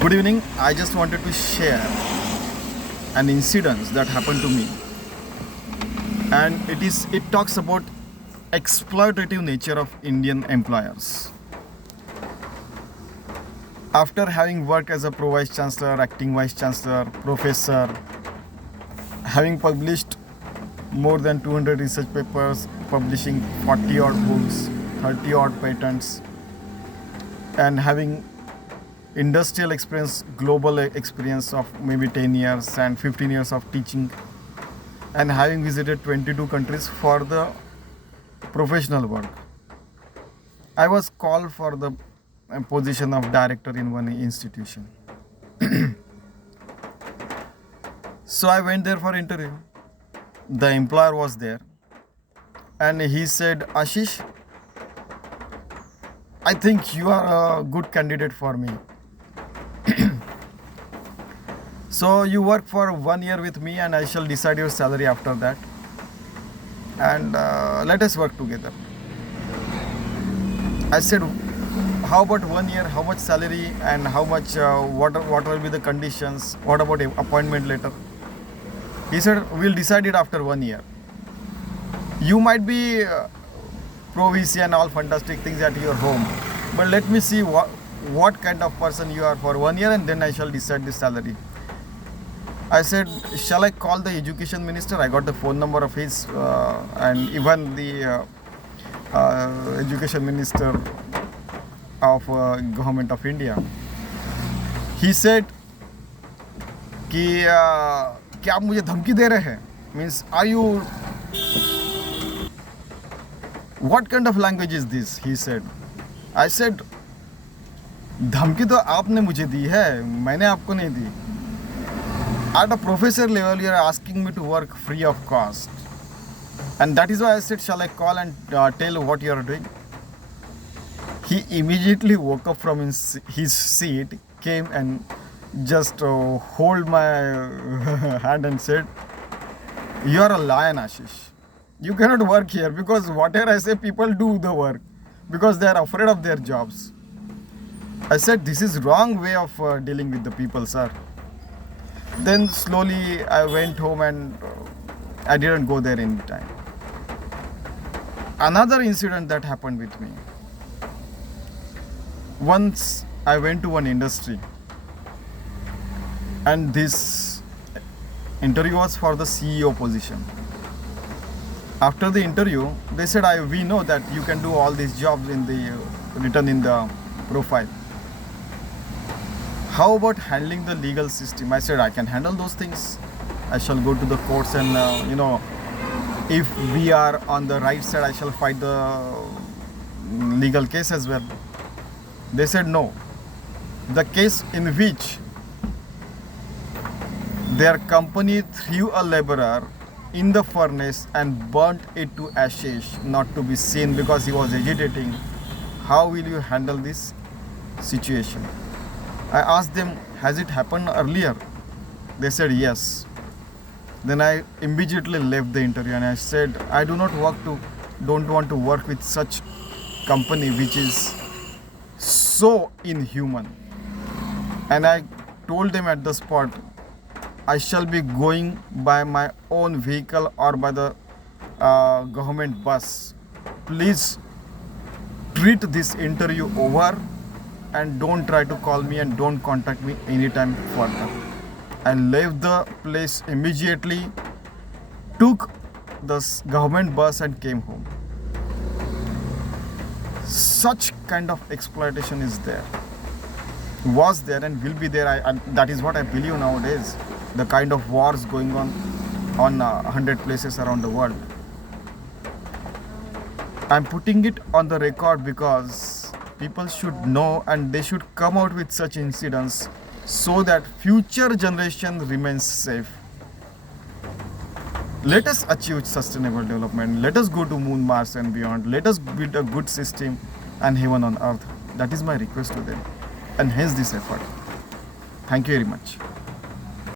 Good evening. I just wanted to share an incident that happened to me, and it talks about exploitative nature of Indian employers. After having worked as a pro vice chancellor, acting vice chancellor, professor, having published more than 200 research papers, publishing 40 odd books, 30 odd patents, and having industrial experience, global experience of maybe 10 years and 15 years of teaching, and having visited 22 countries for the professional work, I was called for the position of director in one institution. So I went there for interview. The employer was there and he said, Ashish, I think you are a good candidate for me. So you work for 1 year with me and I shall decide your salary after that, and let us work together. I said, how about 1 year, how much salary and how much, what will be the conditions, what about appointment letter? He said, we'll decide it after 1 year. You might be pro VC and all fantastic things at your home, but let me see what kind of person you are for 1 year, and then I shall decide the salary. I said, shall I call the education minister? I got the phone number of his, and even the education minister of government of India. He said कि क्या आप मुझे धमकी दे रहे हैं? Means, are you? What kind of language is this? He said. I said, धमकी तो आपने मुझे दी है, मैंने आपको नहीं दी. At a professor level, you are asking me to work free of cost. And that is why I said, shall I call and tell what you are doing? He immediately woke up from his seat, came and just hold my hand and said, you are a lion, Ashish. You cannot work here, because whatever I say, people do the work because they are afraid of their jobs. I said, this is wrong way of dealing with the people, sir. Then slowly I went home and I didn't go there any time. Another incident that happened with me. Once I went to one industry and this interview was for the CEO position. After the interview, they said, we know that you can do all these jobs written in the profile. How about handling the legal system? I said, I can handle those things. I shall go to the courts and, if we are on the right side, I shall fight the legal case as well. They said, no. The case in which their company threw a laborer in the furnace and burnt it to ashes, not to be seen because he was agitating. How will you handle this situation? I asked them, has it happened earlier? They said yes. Then I immediately left the interview and I said, I don't want to work with such company which is so inhuman. And I told them at the spot, I shall be going by my own vehicle or by the government bus. Please treat this interview over and don't try to call me and don't contact me anytime further. I left the place immediately, took the government bus and came home. Such kind of exploitation is there, was there and will be there. That is what I believe nowadays. The kind of wars going on 100 places around the world. I'm putting it on the record because people should know and they should come out with such incidents so that future generation remains safe. Let us achieve sustainable development. Let us go to moon, Mars and beyond. Let us build a good system and heaven on earth. That is my request to them, and hence this effort. Thank you very much.